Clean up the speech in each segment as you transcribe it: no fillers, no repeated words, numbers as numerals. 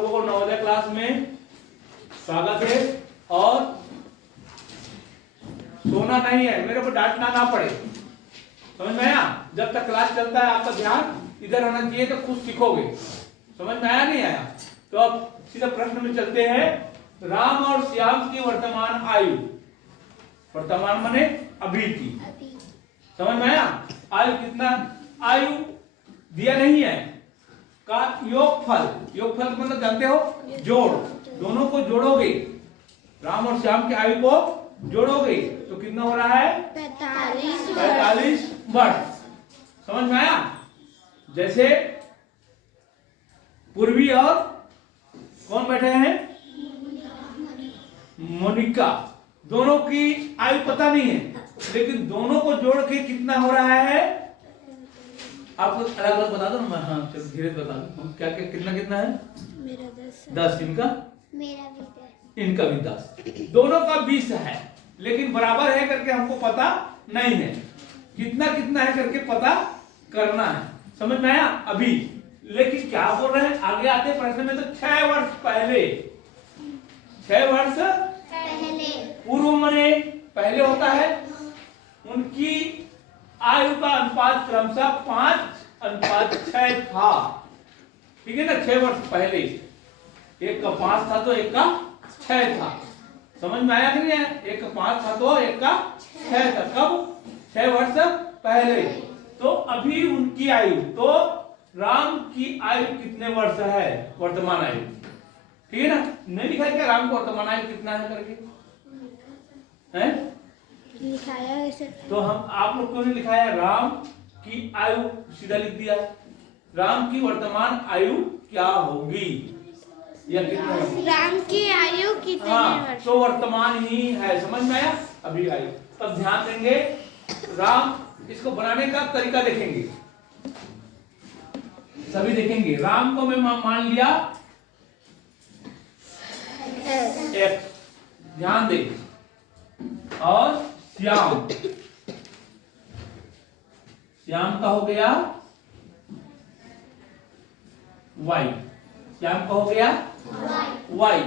लोगों को नवोदय क्लास में स्वागत है। और सोना नहीं है, मेरे को डांटना ना पड़े, समझ में आया? जब तक क्लास चलता है आपका ध्यान इधर होना चाहिए, तो कुछ सीखोगे। समझ में आया नहीं आया? तो अब सीधा प्रश्न में चलते हैं। राम और श्याम की वर्तमान आयु, वर्तमान माने अभी की, समझ में आया? आयु कितना? आयु दिया नहीं है का योगफल, योगफल मतलब जानते हो, जोड़, दोनों को जोड़ोगे, राम और श्याम की आयु को जोड़ोगे तो कितना हो रहा है? 45 वर्ष। समझ में आया? जैसे पूर्वी और कौन बैठे हैं? मोनिका, दोनों की आयु पता नहीं है, लेकिन दोनों को जोड़ के कितना हो रहा है आपको अलग अलग बता दो ना। हाँ चलो धीरे बता दो, क्या क्या कितना कितना है? मेरा 10, इनका, मेरा भी 10, इनका भी 10, दोनों का 20 है, लेकिन बराबर है करके हमको पता नहीं है, कितना कितना है करके पता करना है। समझ में आया? अभी लेकिन क्या बोल रहे हैं आगे आते प्रश्न में, तो 6 वर्ष पहले, 6 वर्ष पहले, पूर्व मने पहले होता है, उनकी आयु का अनुपात क्रमशः 5:6 था। ठीक है ना? 6 वर्ष पहले, एक का 5 था तो एक का 6 था। समझ में आया कि नहीं? एक का 5 था तो एक का 6 था। कब? 6 वर्ष पहले। तो अभी उनकी आयु, तो राम की आयु कितने वर्ष है? वर्तमान आयु, ठीक है ना? नहीं लिखा है क्या राम को वर्तमान आयु कितना है करके? हैं? लिखाया है। तो हम आप लोग क्यों नहीं लिखा है? राम की आयु सीधा लिख दिया, राम की वर्तमान आयु क्या होगी या कितना? राम की आयु कितने वर्ष? तो वर्तमान ही है। समझ में आया? अभी आयु। तब ध्यान देंगे, राम, इसको बनाने का तरीका देखेंगे, सभी देखेंगे। राम को मैं मान लिया x, ध्यान दे, और श्याम, श्याम का हो गया y, श्याम का हो गया y,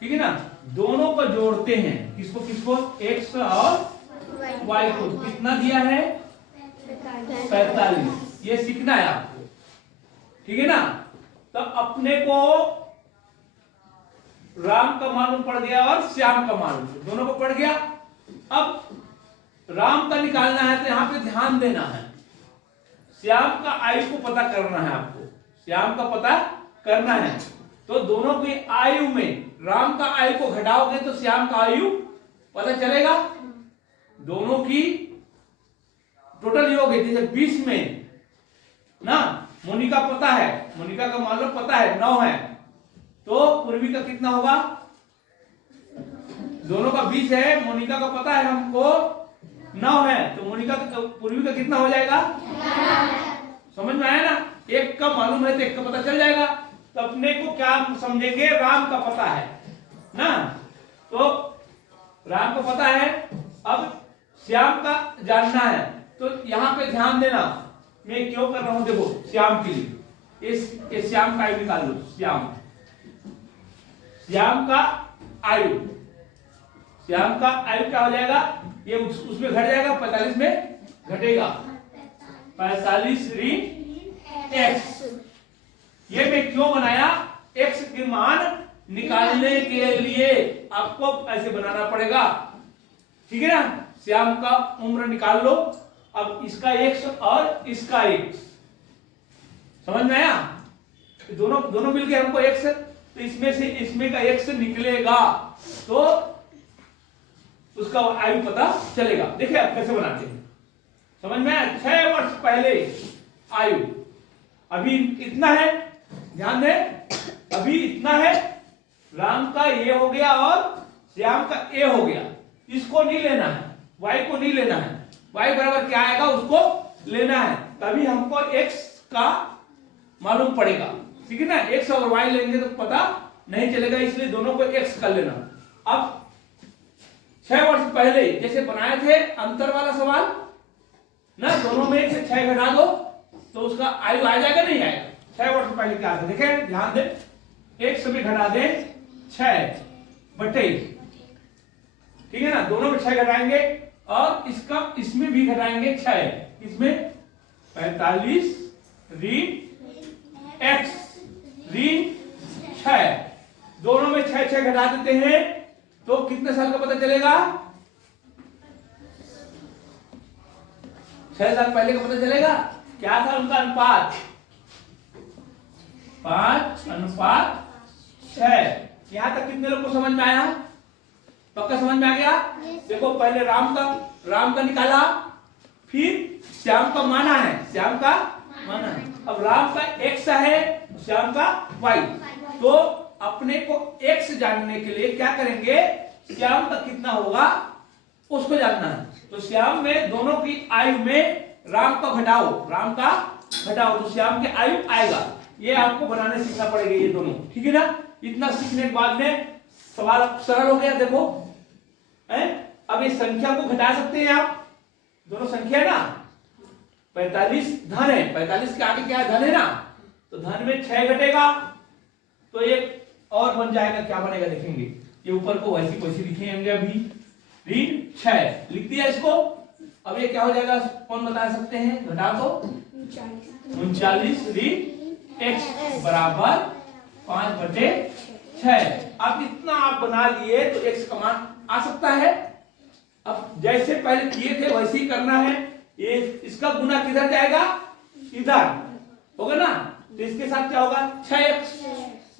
ठीक है ना? दोनों को जोड़ते हैं, किसको किसको? x और y को। कितना दिया है? 45। ये सीखना है आपको, ठीक है ना? तो अपने को राम का मालूम पड़ गया और श्याम का मालूम, दोनों को पड़ गया। अब राम का निकालना है, तो यहां पे ध्यान देना है, श्याम का आयु को पता करना है आपको, श्याम का पता करना है। तो दोनों की आयु में राम का आयु को घटाओगे तो श्याम का आयु पता चलेगा। दोनों की टोटल योग है, जैसे 20 में ना, मोनिका पता है, मोनिका का मालूम पता है 9 है, तो पूर्वी का कितना होगा? दोनों का 20 है, मोनिका का पता है हमको 9 है, तो मोनिका का पूर्वी का कितना हो जाएगा? समझ में आया ना? एक का मालूम है तो एक का पता चल जाएगा। तो अपने को क्या समझेंगे? राम का पता है ना, तो राम को पता है। अब श्याम का जानना है, तो यहां पे ध्यान देना, मैं क्यों कर रहा हूं, देखो श्याम के लिए इस श्याम का आयु निकाल लो। श्याम का आयु, श्याम का आयु क्या हो जाएगा? ये उसमें घट जाएगा, 45 में घटेगा, 45 ऋण x। ये मैं क्यों बनाया? x के मान निकालने के लिए आपको ऐसे बनाना पड़ेगा, ठीक है ना? श्याम का उम्र निकाल लो, अब इसका x और इसका x, समझ में आया? दोनों मिलके हमको x, तो इसमें से इसमें का x निकलेगा तो उसका आयु पता चलेगा। देखिए आप कैसे बनाते हैं, समझ में आया? 6 वर्ष पहले आयु, अभी इतना है, ध्यान दे, अभी इतना है, राम का ये हो गया और श्याम का ए हो गया। इसको नहीं लेना है, y को नहीं लेना है, y बराबर क्या आएगा उसको लेना है, तभी हमको x का मालूम पड़ेगा, ठीक है ना? x और y लेंगे तो पता नहीं चलेगा, इसलिए दोनों को x कर लेना। अब 6 वर्ष पहले जैसे बनाए थे अंतर वाला सवाल ना, दोनों में से 6 घटा दो तो उसका आयु आ जाएगा नहीं आएगा? 6 वर्ष पहले क्या था देखे, ध्यान दे, x में घटा दे 6 बटे, ठीक है ना, दोनों में 6 घटाएंगे और इसका इसमें भी घटाएंगे 6, इसमें 45 ऋण x ऋण 6, दोनों में 6 घटा देते हैं तो कितने साल का पता चलेगा, 6 साल पहले का पता चलेगा। क्या था उनका अनुपात, 5:6। यहां तक कितने लोग को समझ में आया, पक्का समझ में आ गया। देखो पहले राम का निकाला, फिर श्याम का माना है, श्याम का माना है। अब राम का x है, श्याम का y, तो अपने को x जानने के लिए क्या करेंगे, श्याम का कितना होगा उसको जानना है। तो श्याम में दोनों की आयु में राम का घटाओ, तो श्याम के आयु आएगा। ये आपको बनाने सीखना पड़ेगा ये दोनों, ठीक है ना। इतना सीखने के बाद में सवाल सरल हो गया। देखो अब इस संख्या को घटा सकते हैं आप, दोनों संख्या है ना, 45 धन है, 45 के आगे क्या है, धन है ना, तो धन में 6 घटेगा तो एक और बन जाएगा, क्या बनेगा देखेंगे। ये ऊपर को वैसी वैसी लिखेंगे, अभी ऋण 6 लिख दिया इसको। अब ये क्या हो जाएगा, कौन बता सकते हैं, घटा दो 39 ऋण x बराबर 5/6। अब इतना आप बना लिए तो x का मान आ सकता है। अब जैसे पहले किए थे वैसे ही करना है। ये इसका गुना किधर जाएगा, इधर होगा ना, तो इसके साथ क्या होगा 6x,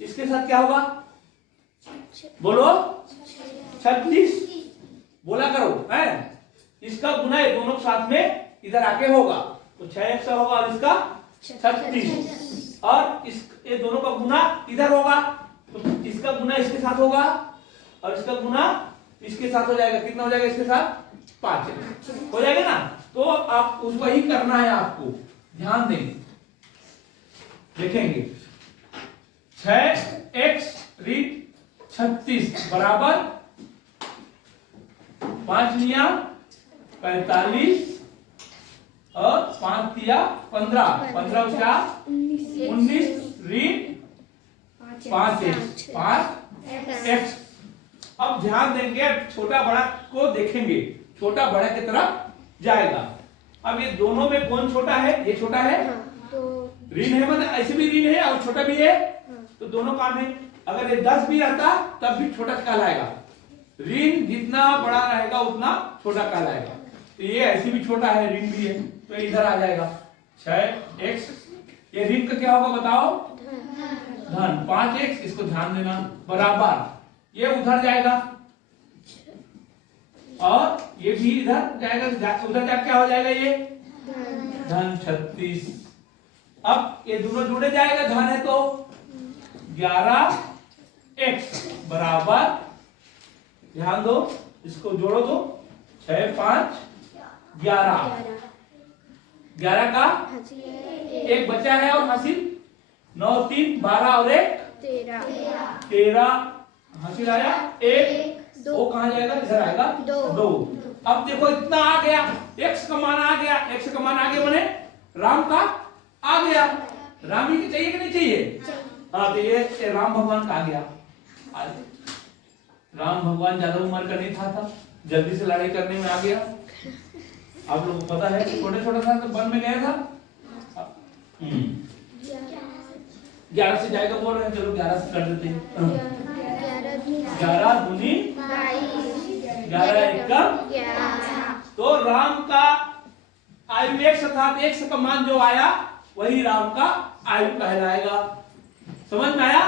इसके साथ क्या होगा बोलो 36, बोला करो है। इसका गुना ये दोनों के साथ में इधर आके होगा तो 6x होगा और इसका 36, और इस ये दोनों का गुना इधर होगा तो इसका गुना इसके साथ होगा और इसका गुना इसके साथ हो जाएगा। कितना हो जाएगा इसके साथ, 5 हो जाएगा ना। तो आप उसको ही करना है, आपको ध्यान दें, देखेंगे 6x ऋण 36 बराबर 5 लिया 45 और 5 दिया 15, 15 क्या 19 ऋण 5x। अब ध्यान देंगे, छोटा बड़ा को देखेंगे, छोटा बड़ा की तरफ जाएगा। अब ये दोनों में कौन छोटा है, ये छोटा है, ऋण है, मतलब ऐसे भी ऋण है और छोटा भी है, तो दोनों काम है। अगर ये 10 भी रहता तब भी छोटा कहलाएगा, ऋण जितना बड़ा रहेगा उतना छोटा कहलाएगा। तो ये ऐसे भी छोटा है, ऋण भी है, तो इधर आ जाएगा 6x। ये ऋण का क्या होगा बताओ, धन 5x, इसको ध्यान देना, बराबर ये उधर जाएगा और ये भी इधर जाएगा, उधर जाके क्या हो जाएगा, ये धन 36। अब ये दोनों जुड़े जाएगा, धन है तो 11x बराबर, ध्यान दो इसको जोड़ो तो 6 5 11, 11 का एक बचा है और हासिल 9 3 12 और 1 13 हासिल आया 1, 2 कहां जाएगा, इधर आएगा 2। अब देखो इतना आ गया, x का मान आ गया, x का मान आगे बने राम का आ गया। राम ही चाहिए कि नहीं चाहिए, हाँ, तो ये राम भगवान का आ गया। राम भगवान ज्यादा उम्र का नहीं था, जल्दी से लड़ाई करने में आ गया। आप लोगों को पता है कि छोटे छोटा था तो वन में गया था। 11 से जाएगा बोल रहे हैं, चलो 11 से कर देते हैं। 11 दूनी 11 एकम। तो राम का आयु 100 था, 100 का मान जो आया वही राम का आयु कहलाएगा। समझ में आया।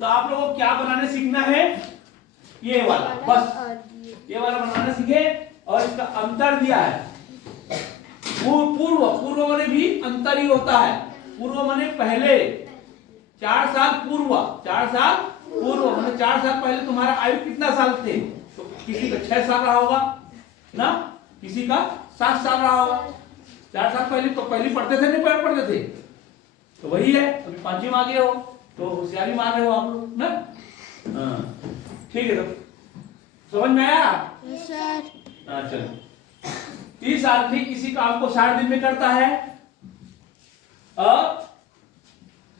तो आप लोगों को क्या बनाने सीखना है, ये वाला, बस ये वाला बनाना सीखे। और इसका अंतर दिया है, पूर्व माने भी अंतर ही होता है। पूर्व माने पहले, 4 साल पूर्व, 4 साल पूर्व माने 4 साल पहले तुम्हारा आयु कितना साल थे, तो किसी का 6 साल रहा होगा ना, किसी का 7 साल रहा होगा। 4 साल पहले तो पहले पढ़ते थे नहीं पढ़ते थे, तो वही है। अभी 5वीं में आ गए हो तो होशियारी मार रहे हो आप लोग ना। ठीक है, तो समझ में आया सर। हाँ चलो। 30 आदमी किसी काम को 60 दिन में करता है और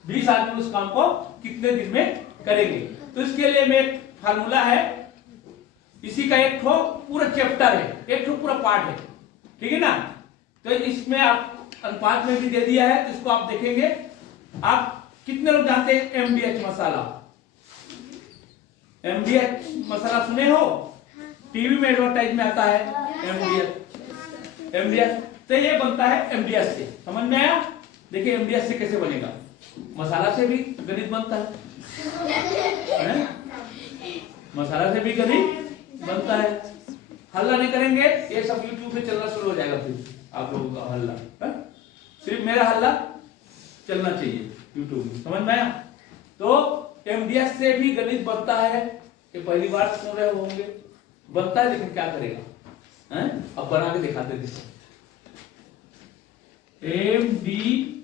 20 आदमी उस काम को कितने दिन में करेंगे। तो इसके लिए में एक फार्मूला है, इसी का एक ठो पूरा चैप्टर है, एक ठो पूरा पार्ट है, ठीक है ना। तो इसमें आप अनुपात में भी दे दिया है, तो इसको आप देखेंगे। आप कितने लोग जानते हैं एमडीएच मसाला? एमडीएच मसाला सुने हो, टीवी में एडवर्टाइज में आता है एमडीएच। एमडीएच तो ये बनता है एमडीएच से, समझ में आया? देखिए एमडीएच से कैसे बनेगा, मसाला से भी गणित बनता है? मसाला से भी गणित बनता है। हल्ला नहीं करेंगे, ये सब यूट्यूब पे चलना शुरू हो जाएगा, फिर आप लोगों का हल्ला है? सिर्फ मेरा हल्ला चलना चाहिए यूट्यूब में, समझ में आया? तो एमडीएच से भी गणित बनता है, ये पहली बार सुन रहे होंगे। बनता है, लेकिन क्या करेगा हैं? अब बना के दिखाते थे। एमडीएच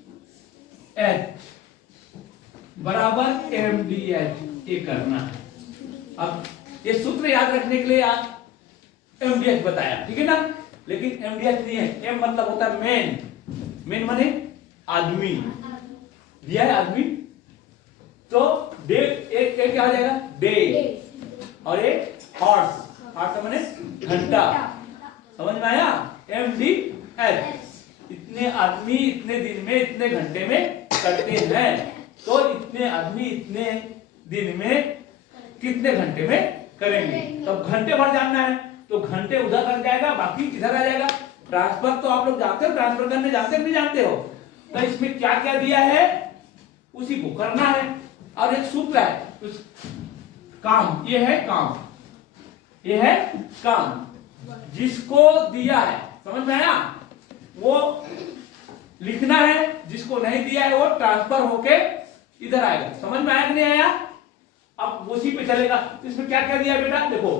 बराबर एमडीएच, ये करना है। अब ये सूत्र याद रखने के लिए आप एमडीएच बताया, ठीक है ना। लेकिन एमडीएच नहीं है, एम मतलब होता है मेन। मेन माने आदमी, दिया है आदमी, तो डे एक क्या हो जाएगा, डे, और एक हॉर्स, हॉर्स माने घंटा, समझ में आया? एमडीएच इतने आदमी इतने दिन में इतने घंटे में करते हैं, तो इतने आदमी इतने दिन में कितने घंटे में करेंगे। तो घंटे भर जानना है, तो घंटे उधर कर जाएगा, बाकी इधर आ जाएगा। ट्रांसफर तो आप लोग जानते हो, ट्रांसफर करने जानते हो नहीं जानते हो? तो इसमें क्या क्या दिया है उसी को करना है। और एक सूत्र है उस काम, ये है काम, ये है काम, जिसको दिया है, समझ में आया? वो लिखना है, जिसको नहीं दिया है वो ट्रांसफर होके इधर आएगा। समझ में आया कि नहीं आया? अब उसी पे चलेगा। इसमें क्या क्या दिया है बेटा, देखो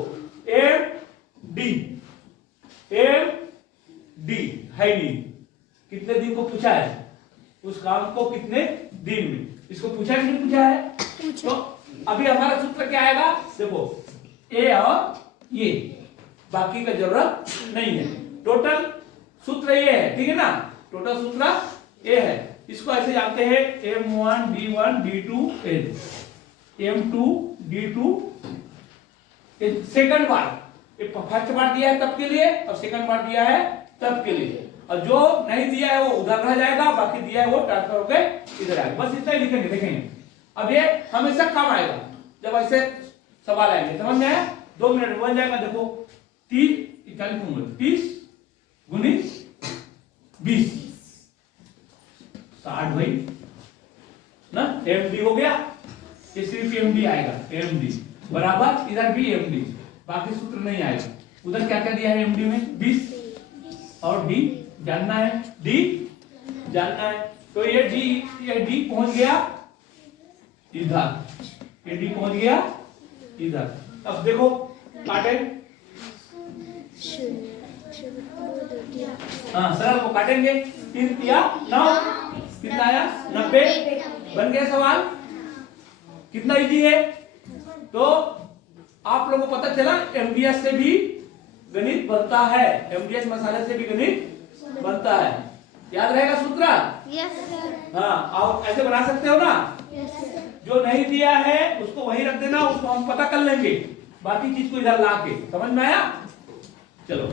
एम डी है नहीं, कितने दिन को पूछा है, उस काम को कितने दिन में, इसको पूछा कि नहीं पूछा है? तो अभी हमारा सूत्र क्या आएगा, देखो ए और ये, बाकी का जरूरत नहीं है। टोटल सूत्र ये है, ठीक है ना। टोटल सूत्र ये है, इसको ऐसे जानते हैं M1 D1 D2 N, M2 D2 second बार, फर्स्ट बार दिया है तब के लिए, और सेकंड बार दिया है तब के लिए, और जो नहीं दिया है वो उधर रह जाएगा, बाकी दिया है वो ट्रांसफर होकर इधर आएगा। बस इतना ही लिखेंगे, देखेंगे। अब ये हमेशा काम आएगा जब ऐसे सवाल आएंगे, समझ में आया? 2 मिनट में बन जाएगा। देखो 30 गुणित 20 60 भाई ना, एमडी हो गया। ये सिर्फ एमडी आएगा, एमडी बराबर इधर भी एमडी, बाकी सूत्र नहीं आएगा। उधर क्या क्या दिया है एमडी में, 20 और डी जानना है, डी जानना है। तो ये डी पहुंच गया इधर, ये डी पहुंच गया इधर। अब देखो काटे, हाँ सरल को काटेंगे, 3 तिया 9, कितना आया 90, बन गया सवाल। कितना इजी है। तो आप लोगों को पता चला एमडीएच से भी गणित बनता है, एमडीएच मसाले से भी गणित बनता है। याद रहेगा सूत्र? Yes sir. हाँ, और ऐसे बना सकते हो ना? Yes sir. जो नहीं दिया है उसको वहीं रख देना, उसको हम पता कर लेंगे, बाकी चीज को इधर ला के। समझ में आया? चलो।